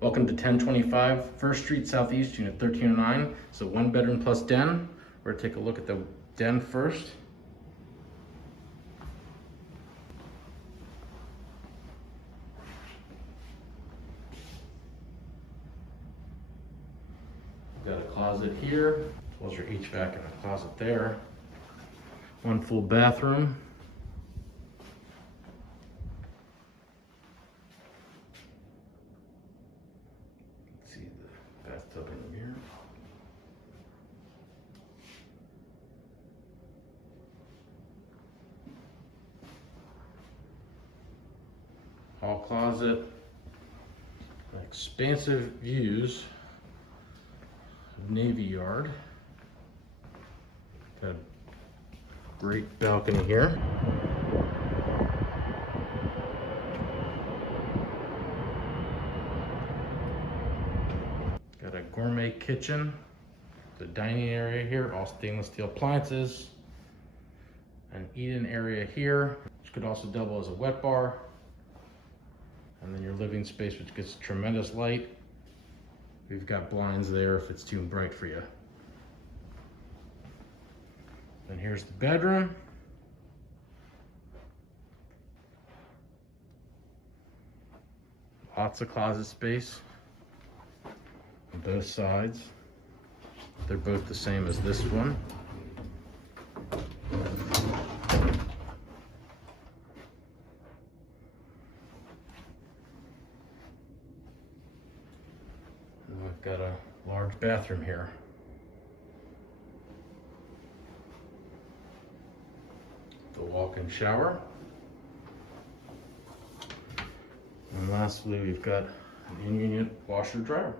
Welcome to 1025 First Street Southeast, Unit 1309. So 1 bedroom plus den. We're gonna take a look at the den first. Got a closet here, as well as your HVAC and a closet there. One full bathroom. Let's see the bathtub in here. Hall closet. Expansive views of Navy Yard. Got a great balcony here. Got a gourmet kitchen, the dining area here, all stainless steel appliances. An eat-in area here, which could also double as a wet bar. And then your living space, which gets tremendous light. We've got blinds there if it's too bright for you. And here's the bedroom. Lots of closet space on both sides. They're both the same as this one. And we've got a large bathroom here. The walk-in shower. And lastly, we've got an in-unit washer dryer.